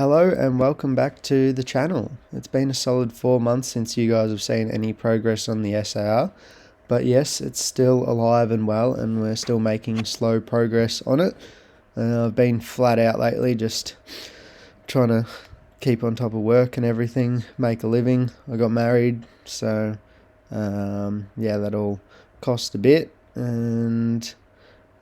Hello and welcome back to the channel. It's been a solid 4 months since you guys have seen any progress on the SAR, but yes, it's still alive and well and we're still making slow progress on it. I've been flat out lately, just trying to keep on top of work and everything, make a living. I got married, so yeah, that all cost a bit, and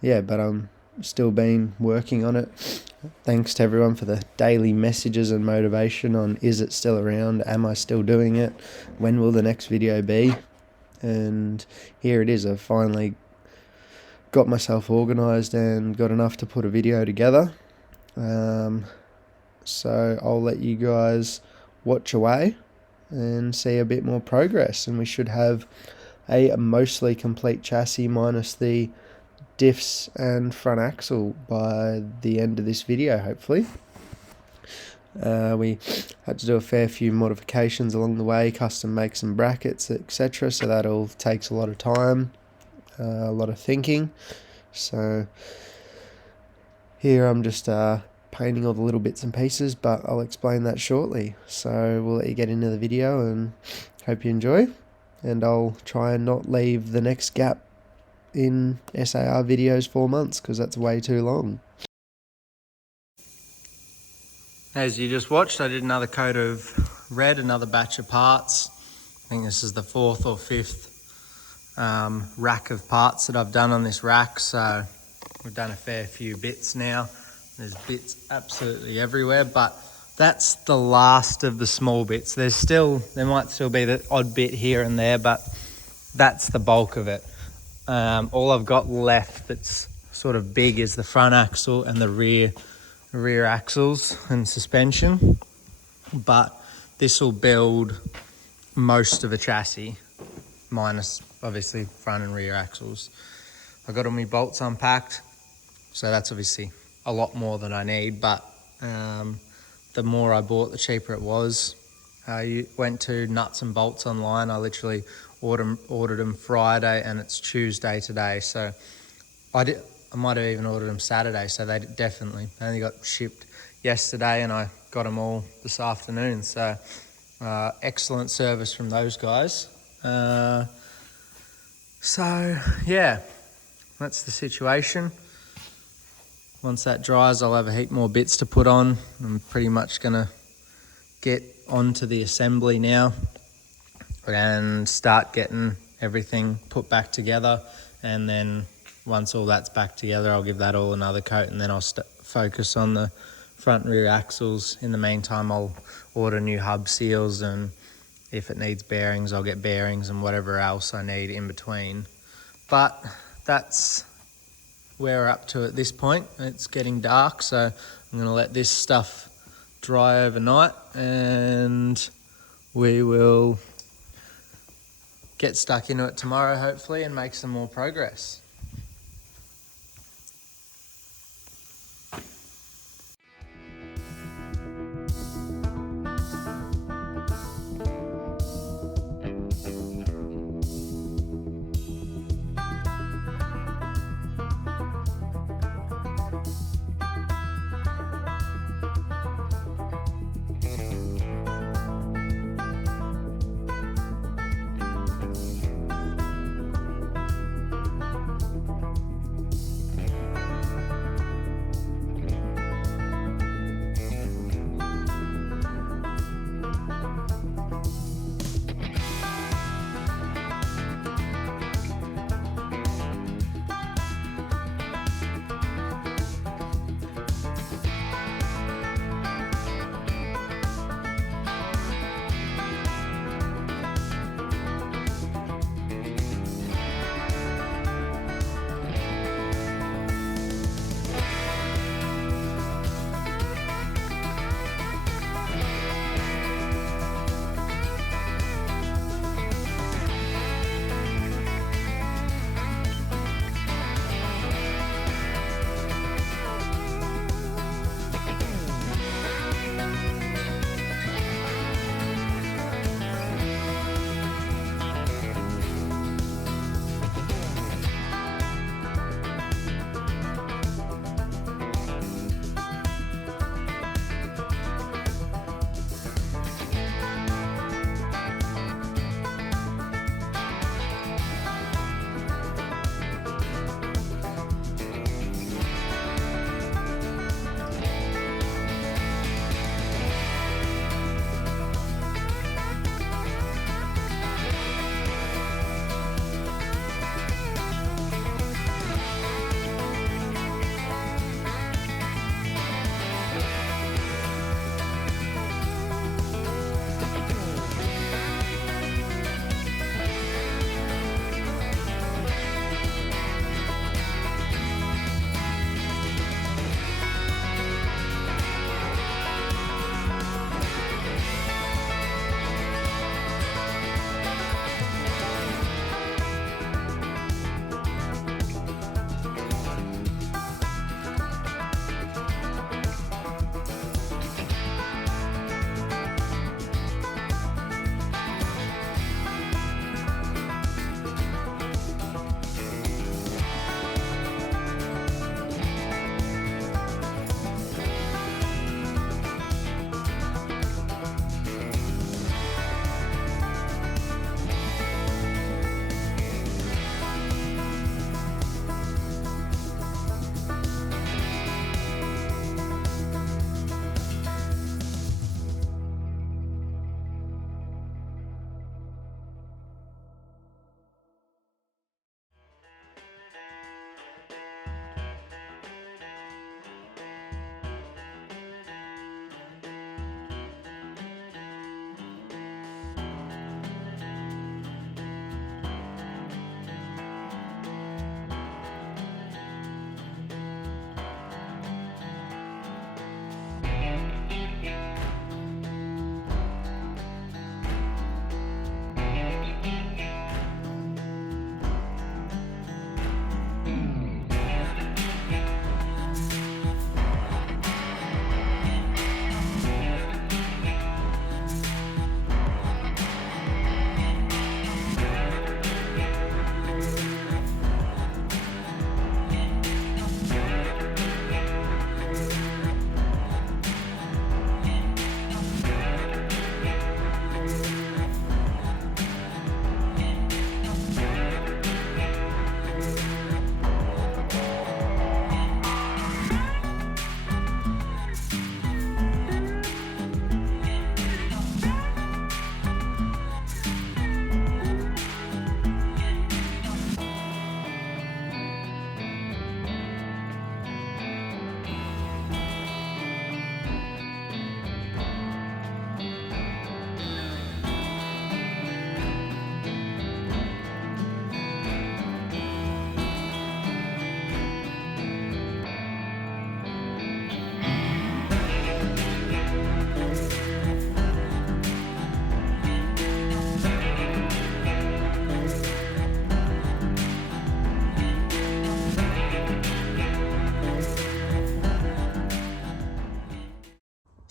yeah, but I'm still been working on it. Thanks to everyone for the daily messages and motivation on is it still around, am I still doing it, when will the next video be. And here it is. I've finally got myself organised and got enough to put a video together, so I'll let you guys watch away and see a bit more progress, and we should have a mostly complete chassis minus the diffs and front axle by the end of this video, hopefully. We had to do a fair few modifications along the way, custom make some brackets, etc., so that all takes a lot of time, a lot of thinking. So here I'm just painting all the little bits and pieces, but I'll explain that shortly. So we'll let you get into the video and hope you enjoy, and I'll try and not leave the next gap in SAR videos 4 months, because that's way too long. As you just watched, I did another coat of red, another batch of parts. I think this is the 4th or 5th rack of parts that I've done on this rack, so we've done a fair few bits now. There's bits absolutely everywhere, but that's the last of the small bits. There might still be the odd bit here and there, but that's the bulk of it. All I've got left that's sort of big is the front axle and the rear axles and suspension, but this will build most of a chassis, minus obviously front and rear axles. I got all my bolts unpacked, so that's obviously a lot more than I need, but the more I bought, the cheaper it was. I went to Nuts and Bolts online. I literally ordered them Friday and it's Tuesday today, so I might have even ordered them Saturday, so they only got shipped yesterday and I got them all this afternoon, so excellent service from those guys. So yeah, that's the situation. Once that dries, I'll have a heap more bits to put on. I'm pretty much gonna get onto the assembly now and start getting everything put back together, and then once all that's back together, I'll give that all another coat, and then I'll focus on the front and rear axles. In the meantime, I'll order new hub seals, and if it needs bearings, I'll get bearings and whatever else I need in between. But that's where we're up to at this point. It's getting dark, so I'm gonna let this stuff dry overnight and we will get stuck into it tomorrow, hopefully, and make some more progress.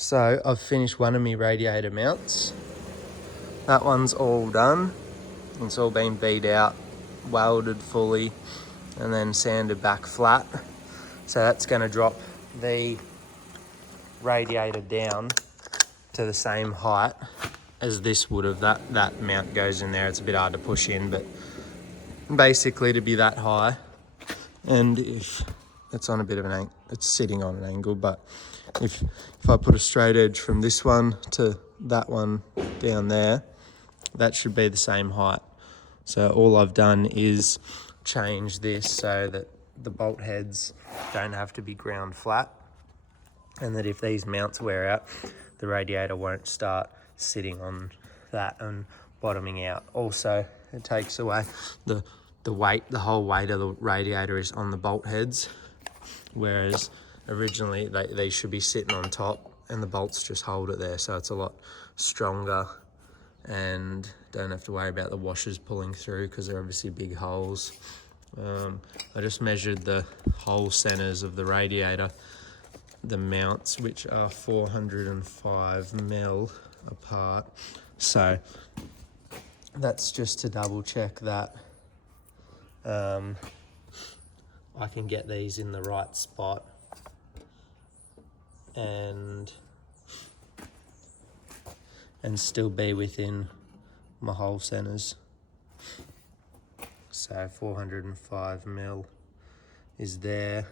So I've finished one of my radiator mounts. That one's all done. It's all been beat out, welded fully, and then sanded back flat. So that's going to drop the radiator down to the same height as this would have. That mount goes in there. It's a bit hard to push in, but basically to be that high. And if it's on a bit of an angle, it's sitting on an angle, but if I put a straight edge from this one to that one down there, that should be the same height. So all I've done is change this so that the bolt heads don't have to be ground flat, and that if these mounts wear out, the radiator won't start sitting on that and bottoming out. Also, it takes away the weight. The whole weight of the radiator is on the bolt heads, whereas originally they should be sitting on top and the bolts just hold it there, so it's a lot stronger and don't have to worry about the washers pulling through because they're obviously big holes. I just measured the hole centers of the radiator, the mounts, which are 405mm apart. So that's just to double check that I can get these in the right spot and still be within my hole centers. So 405mm is there,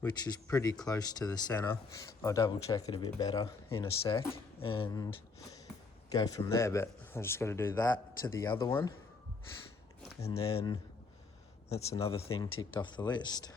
which is pretty close to the center. I'll double check it a bit better in a sec and go from there, but I just got to do that to the other one, and then that's another thing ticked off the list.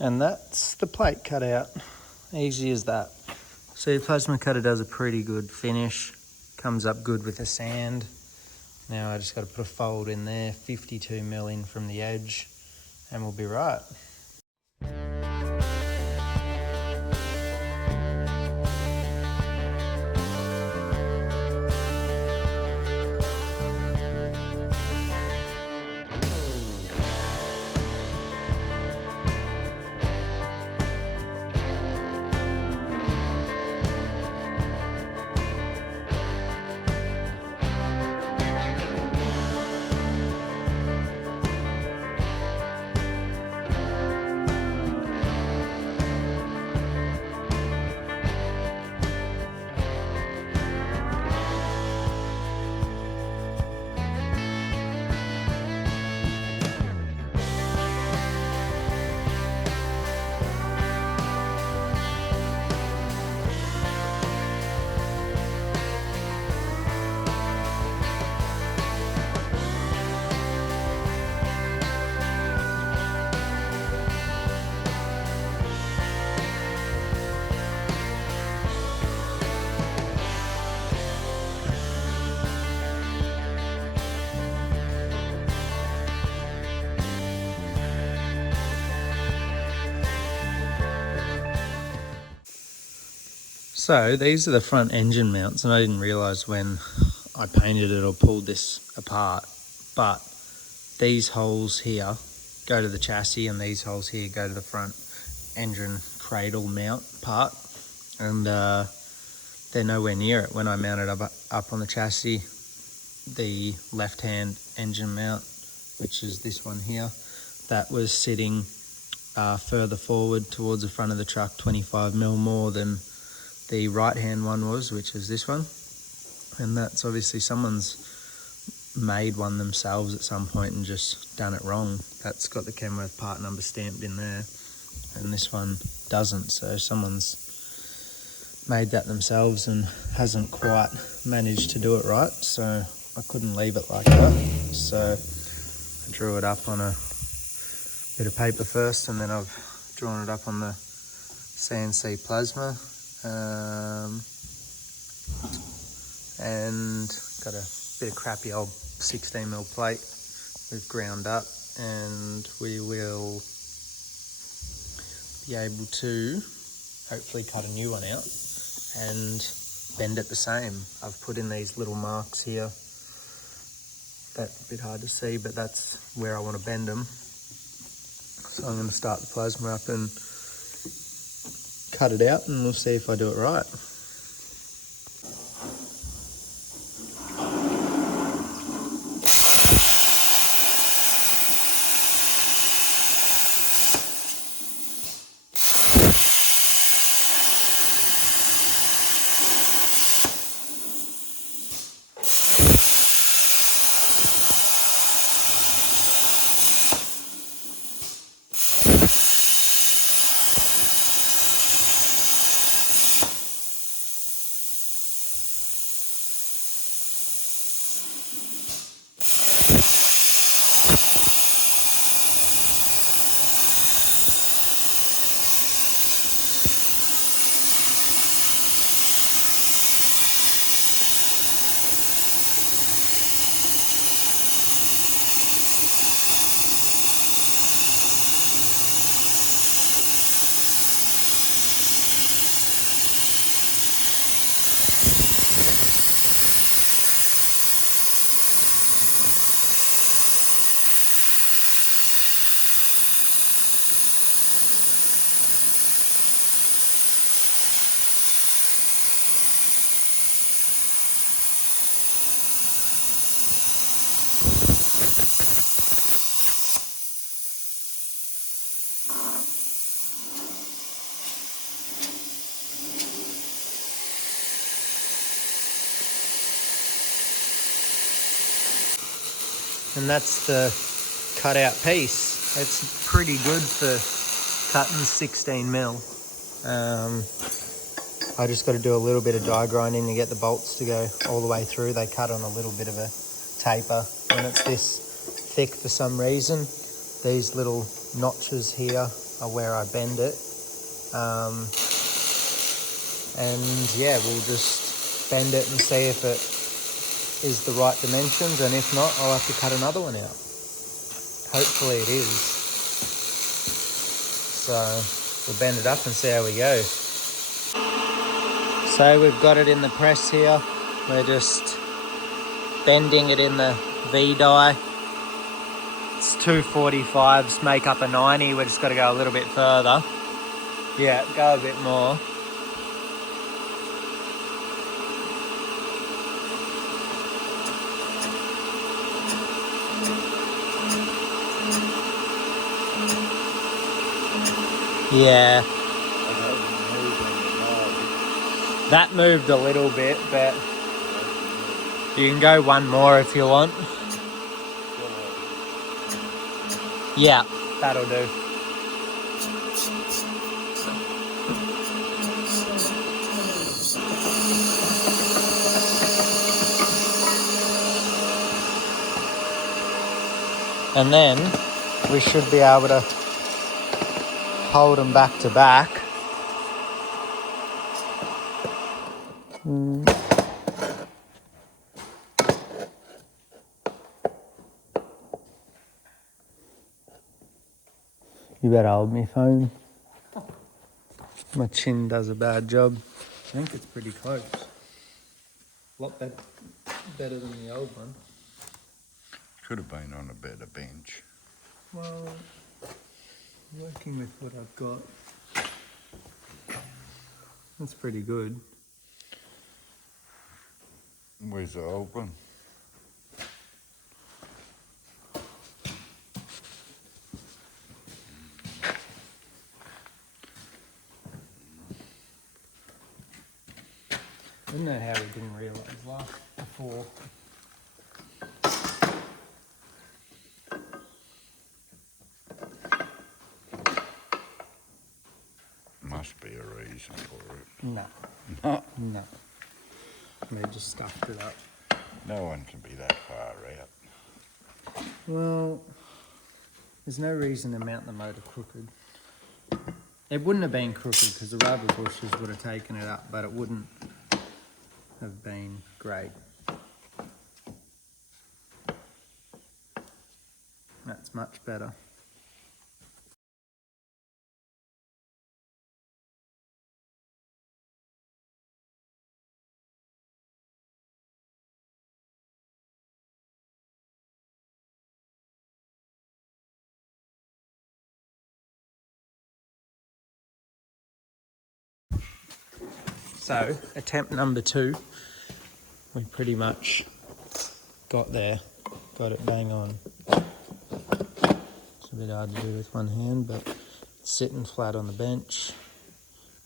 And that's the plate cut out. Easy as that. See, the plasma cutter does a pretty good finish. Comes up good with the sand. Now I just got to put a fold in there, 52mm in from the edge, and we'll be right. So these are the front engine mounts, and I didn't realise when I painted it or pulled this apart, but these holes here go to the chassis and these holes here go to the front engine cradle mount part. And they're nowhere near it. When I mounted up on the chassis, the left-hand engine mount, which is this one here, that was sitting further forward towards the front of the truck, 25mm more than the right-hand one was, which is this one. And that's obviously someone's made one themselves at some point and just done it wrong. That's got the Kenworth part number stamped in there, and this one doesn't. So someone's made that themselves and hasn't quite managed to do it right. So I couldn't leave it like that. So I drew it up on a bit of paper first, and then I've drawn it up on the CNC plasma. And got a bit of crappy old 16mm plate we've ground up, and we will be able to hopefully cut a new one out and bend it the same. I've put in these little marks here. That's a bit hard to see, but that's where I want to bend them. So I'm going to start the plasma up and cut it out, and we'll see if I do it right. And that's the cutout piece. It's pretty good for cutting 16mm. I just got to do a little bit of die grinding to get the bolts to go all the way through. They cut on a little bit of a taper when it's this thick for some reason. These little notches here are where I bend it. And yeah, we'll just bend it and see if it is the right dimensions, and if not, I'll have to cut another one out. Hopefully it is. So we'll bend it up and see how we go. So we've got it in the press here. We're just bending it in the V-die. It's 245s, make up a 90. We've just got to go a little bit further. Yeah, go a bit more. Yeah. That moved a little bit, but you can go one more if you want. Yeah, that'll do. And then we should be able to hold them back to back. You better hold me phone. My chin does a bad job. I think it's pretty close. A lot better than the old one. Could have been on a better bench. Well, working with what I've got, that's pretty good. Where's it open? I don't know how we didn't realise that before. Must be a reason for it. No. No. No. We just stuffed it up. No one can be that far out. Well, there's no reason to mount the motor crooked. It wouldn't have been crooked because the rubber bushes would have taken it up, but it wouldn't have been great. That's much better. So, attempt number 2, we pretty much got there, got it bang on. It's a bit hard to do with one hand, but it's sitting flat on the bench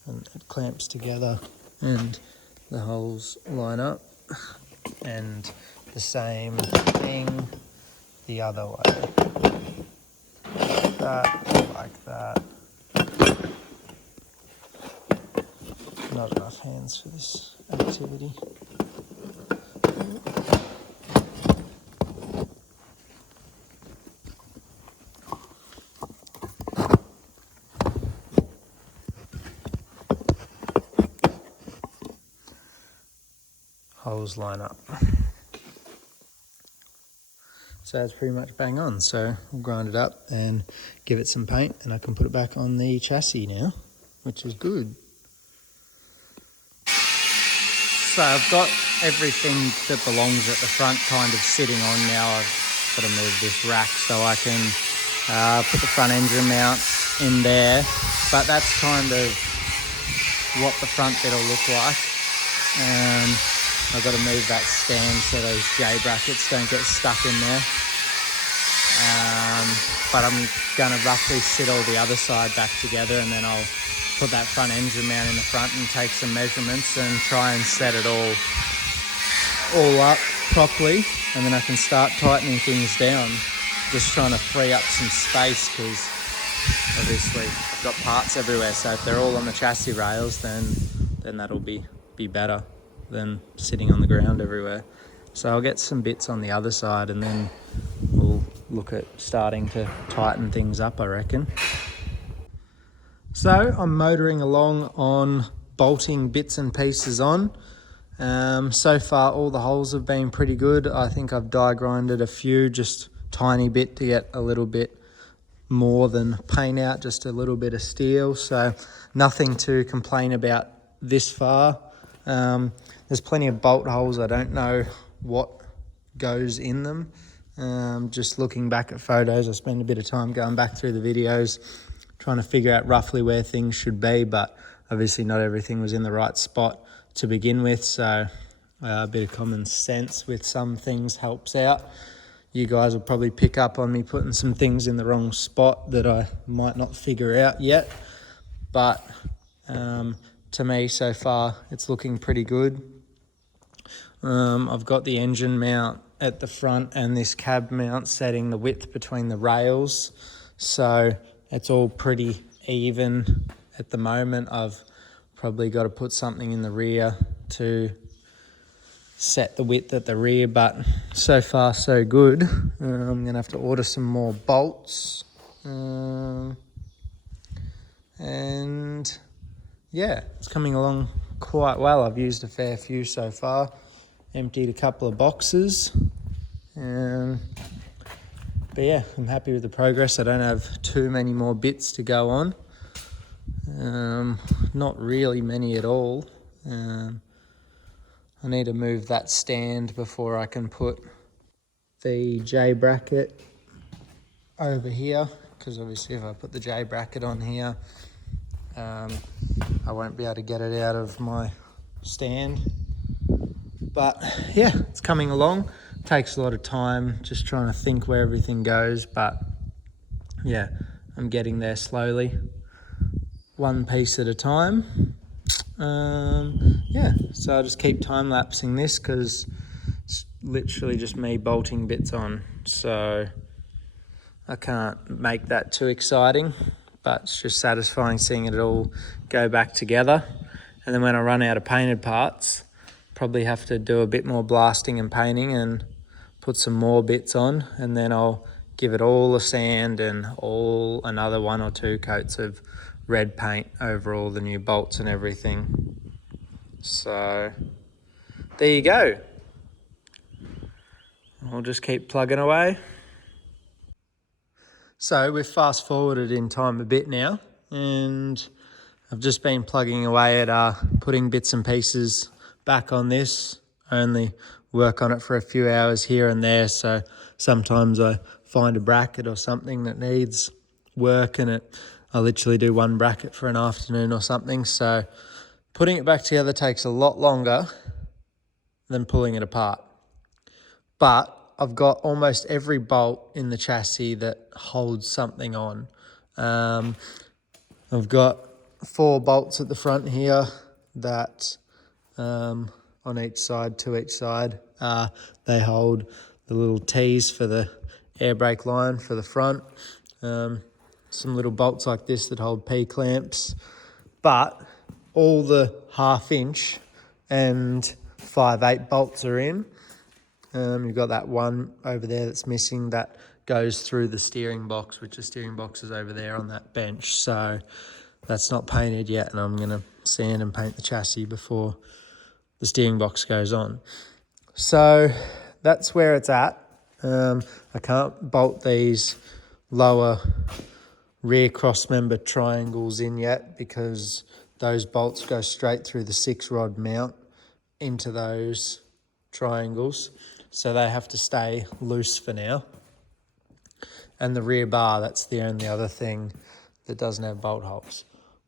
and it clamps together and the holes line up, and the same thing the other way. Like that. Not enough hands for this activity. Holes line up. So it's pretty much bang on. So we'll grind it up and give it some paint, and I can put it back on the chassis now, which is good. So I've got everything that belongs at the front kind of sitting on now. I've got to move this rack so I can put the front engine mount in there. But that's kind of what the front bit will look like. I've got to move that stand so those J brackets don't get stuck in there. But I'm going to roughly sit all the other side back together, and then I'll put that front engine mount in the front and take some measurements and try and set it all up properly, and then I can start tightening things down. Just trying to free up some space because obviously I've got parts everywhere, so if they're all on the chassis rails then that'll be better than sitting on the ground everywhere. So I'll get some bits on the other side and then we'll look at starting to tighten things up, I reckon. So I'm motoring along on bolting bits and pieces on. So far all the holes have been pretty good. I think I've die grinded a few, just tiny bit to get a little bit more than paint out, just a little bit of steel. So nothing to complain about this far. There's plenty of bolt holes. I don't know what goes in them. Just looking back at photos, I spend a bit of time going back through the videos, trying to figure out roughly where things should be, but obviously not everything was in the right spot to begin with, so a bit of common sense with some things helps out. You guys will probably pick up on me putting some things in the wrong spot that I might not figure out yet, but to me so far it's looking pretty good. I've got the engine mount at the front and this cab mount setting the width between the rails, so it's all pretty even at the moment. I've probably got to put something in the rear to set the width at the rear, but so far so good. I'm going to have to order some more bolts. And yeah, it's coming along quite well. I've used a fair few so far. Emptied a couple of boxes. But yeah, I'm happy with the progress. I don't have too many more bits to go on. Not really many at all. I need to move that stand before I can put the J bracket over here, because obviously if I put the J bracket on here, I won't be able to get it out of my stand. But yeah, it's coming along. Takes a lot of time just trying to think where everything goes, but yeah, I'm getting there slowly, one piece at a time. Yeah, so I'll just keep time lapsing this because it's literally just me bolting bits on, so I can't make that too exciting, but it's just satisfying seeing it all go back together. And then when I run out of painted parts, probably have to do a bit more blasting and painting and put some more bits on, and then I'll give it all a sand and all another 1 or 2 coats of red paint over all the new bolts and everything. So there you go. I'll just keep plugging away. So we've fast forwarded in time a bit now, and I've just been plugging away at putting bits and pieces back on this. I only work on it for a few hours here and there, so sometimes I find a bracket or something that needs work, and I literally do one bracket for an afternoon or something. So putting it back together takes a lot longer than pulling it apart. But I've got almost every bolt in the chassis that holds something on. I've got 4 bolts at the front here that on each side, to each side. They hold the little T's for the air brake line for the front. Some little bolts like this that hold P-clamps. But all the 1/2 inch and 5/8 bolts are in. You've got that one over there that's missing that goes through the steering box, which the steering box is over there on that bench. So that's not painted yet, and I'm going to sand and paint the chassis before the steering box goes on. So that's where it's at. I can't bolt these lower rear cross member triangles in yet because those bolts go straight through the 6-rod mount into those triangles, so they have to stay loose for now. And the rear bar, that's the only other thing that doesn't have bolt holes.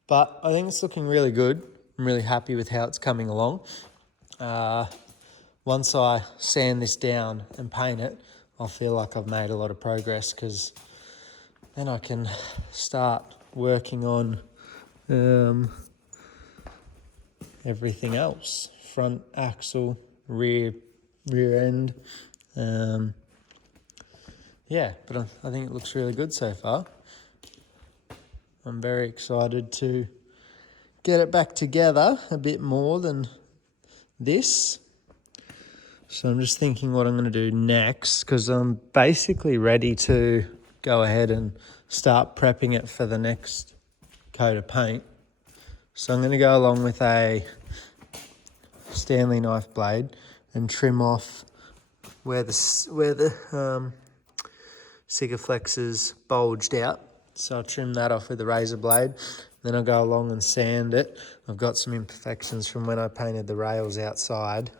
But I think it's looking really good. I'm really happy with how it's coming along. Once I sand this down and paint it, I'll feel like I've made a lot of progress, because then I can start working on everything else. Front axle, rear end. Yeah, but I think it looks really good so far. I'm very excited to get it back together a bit more than this. So I'm just thinking what I'm going to do next, because I'm basically ready to go ahead and start prepping it for the next coat of paint. So I'm going to go along with a Stanley knife blade and trim off where the Sigaflexes bulged out. So I'll trim that off with a razor blade. Then I'll go along and sand it. I've got some imperfections from when I painted the rails outside.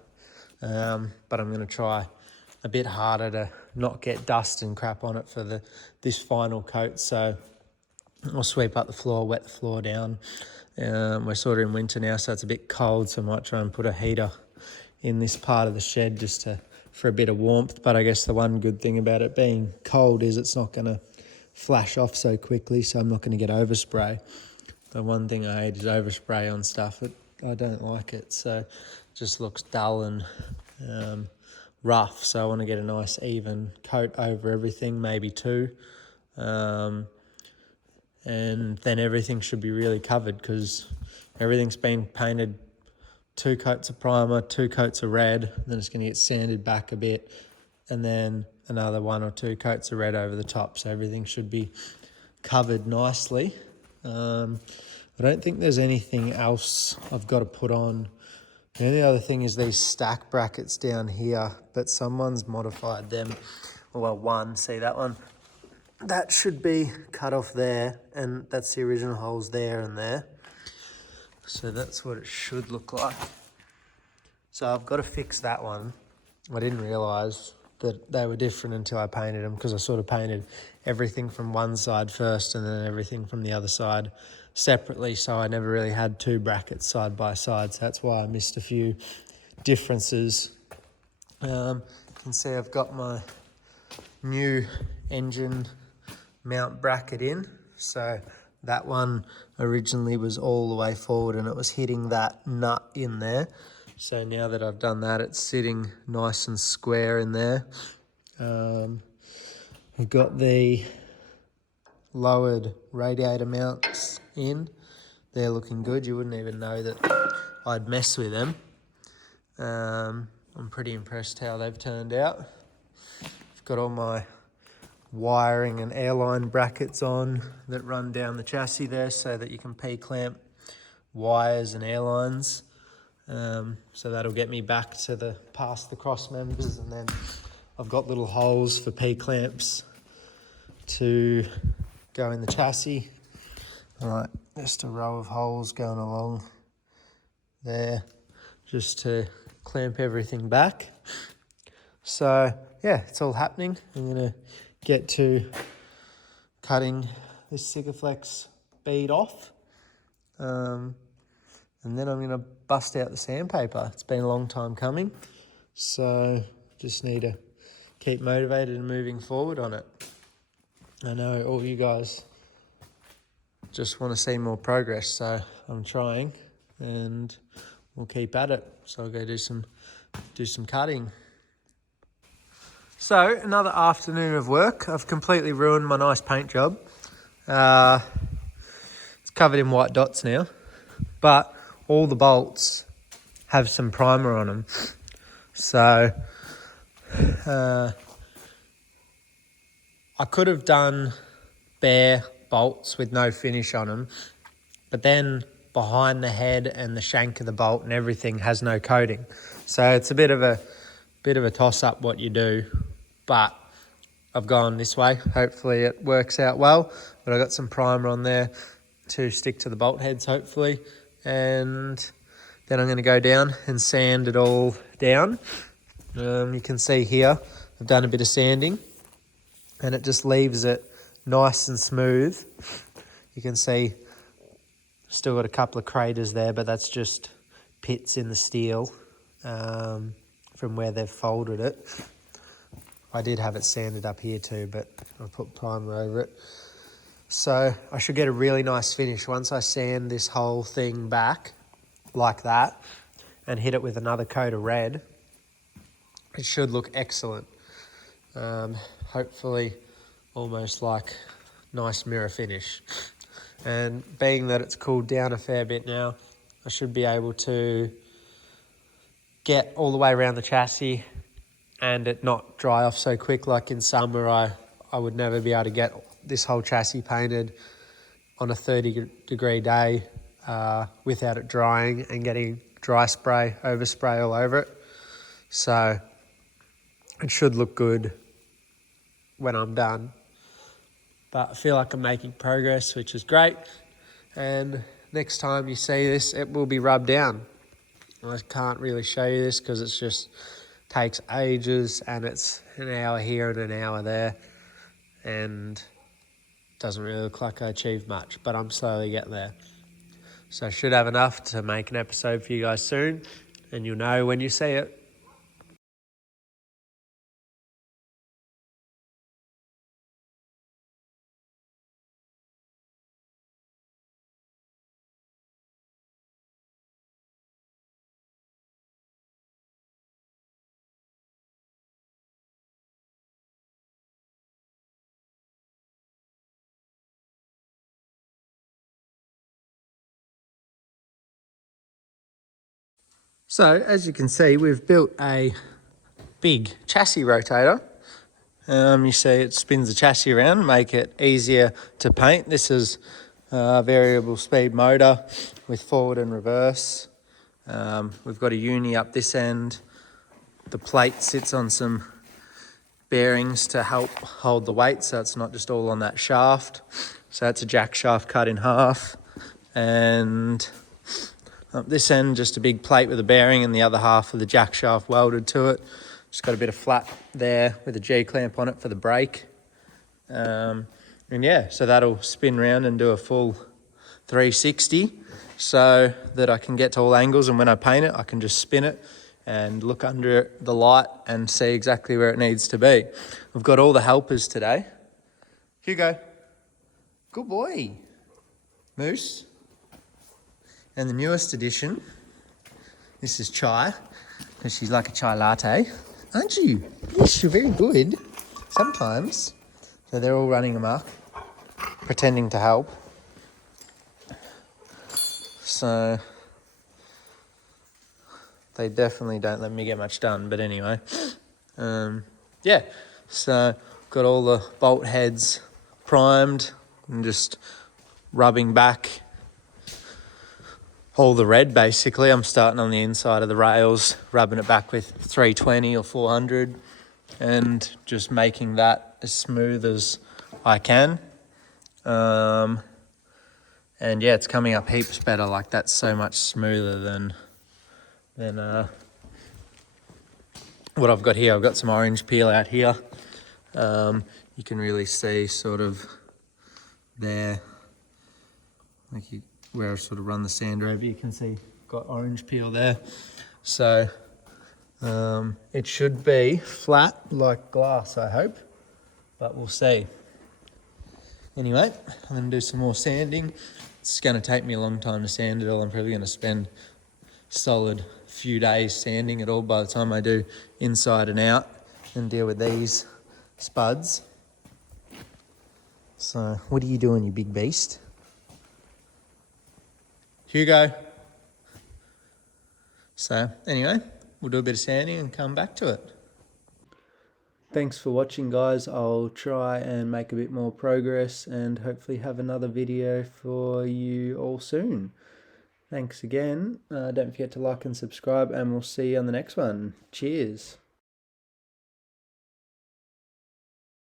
But I'm going to try a bit harder to not get dust and crap on it for this final coat. So I'll sweep up the floor, wet the floor down. We're sort of in winter now, so it's a bit cold, so I might try and put a heater in this part of the shed just for a bit of warmth. But I guess the one good thing about it being cold is it's not going to flash off so quickly, so I'm not going to get overspray. The one thing I hate is overspray on stuff. I don't like it, so it just looks dull and rough. So I want to get a nice even coat over everything, maybe 2. And then everything should be really covered, because everything's been painted 2 coats of primer, 2 coats of red, then it's going to get sanded back a bit, and then another 1 or 2 coats of red over the top. So everything should be covered nicely. I don't think there's anything else I've got to put on. The only other thing is these stack brackets down here, but someone's modified them. Well, one, see that one? That should be cut off there, and that's the original holes there and there. So that's what it should look like. So I've got to fix that one. I didn't realise that they were different until I painted them, because I sort of painted everything from one side first and then everything from the other side separately, so I never really had 2 brackets side by side. So that's why I missed a few differences. You can see I've got my new engine mount bracket in. So that one originally was all the way forward and it was hitting that nut in there. So now that I've done that, it's sitting nice and square in there. I've got the lowered radiator mounts in. They're looking good. You wouldn't even know that I'd mess with them. I'm pretty impressed how they've turned out. I've got all my wiring and airline brackets on that run down the chassis there so that you can P-clamp wires and airlines. So that'll get me back to past the cross members, and then I've got little holes for P-clamps to go in the chassis. Alright, just a row of holes going along there just to clamp everything back. So yeah, it's all happening. I'm going to get to cutting this Sigaflex bead off, and then I'm going to bust out the sandpaper. It's been a long time coming, so just need to keep motivated and moving forward on it. I know all you guys just want to see more progress, so I'm trying, and we'll keep at it. So I'll go do some cutting. So another afternoon of work. I've completely ruined my nice paint job. It's covered in white dots now, but all the bolts have some primer on them. So I could have done bare bolts with no finish on them, but then behind the head and the shank of the bolt and everything has no coating. So it's a bit of a toss-up what you do, but I've gone this way. Hopefully it works out well, but I got some primer on there to stick to the bolt heads hopefully, and then I'm going to go down and sand it all down. You can see here I've done a bit of sanding and it just leaves it nice and smooth. You can see still got a couple of craters there, but that's just pits in the steel from where they've folded it. I did have it sanded up here too, but I put primer over it. So I should get a really nice finish once I sand this whole thing back like that and hit it with another coat of red. It should look excellent. Hopefully almost like nice mirror finish. And being that it's cooled down a fair bit now, I should be able to get all the way around the chassis and it not dry off so quick. Like in summer, I would never be able to get this whole chassis painted on a 30-degree day without it drying and getting dry spray, overspray all over it. So it should look good when I'm done. But I feel like I'm making progress, which is great. And next time you see this, it will be rubbed down. I can't really show you this because it's just takes ages and it's an hour here and an hour there. And doesn't really look like I achieved much, but I'm slowly getting there. So I should have enough to make an episode for you guys soon, and you'll know when you see it. So as you can see, we've built a big chassis rotator. You see it spins the chassis around, make it easier to paint. This is a variable speed motor with forward and reverse. We've got a uni up this end. The plate sits on some bearings to help hold the weight, so it's not just all on that shaft. So that's a jack shaft cut in half. And up this end, just a big plate with a bearing and the other half of the jack shaft welded to it. Just got a bit of flat there with a G-clamp on it for the brake. And yeah, so that'll spin around and do a full 360 so that I can get to all angles, and when I paint it, I can just spin it and look under the light and see exactly where it needs to be. We've got all the helpers today. Hugo, good boy. Moose. And the newest addition, this is Chai, because she's like a chai latte. Aren't you? Yes, you're very good. Sometimes. So they're all running amok, pretending to help. So they definitely don't let me get much done, but anyway. Yeah, so got all the bolt heads primed and just rubbing back all the red basically. I'm starting on the inside of the rails, rubbing it back with 320 or 400 and just making that as smooth as I can. And yeah, it's coming up heaps better. Like that's so much smoother than what I've got here. I've got some orange peel out here. You can really see sort of there, like where I sort of run the sander over, you can see got orange peel there. So it should be flat like glass, I hope, but we'll see. Anyway, I'm going to do some more sanding. It's going to take me a long time to sand it all. I'm probably going to spend solid few days sanding it all by the time I do inside and out and deal with these spuds. So what are you doing, you big beast? Hugo. So anyway, we'll do a bit of sanding and come back to it. Thanks for watching, guys. I'll try and make a bit more progress and hopefully have another video for you all soon. Thanks again. Don't forget to like and subscribe, and we'll see you on the next one. Cheers.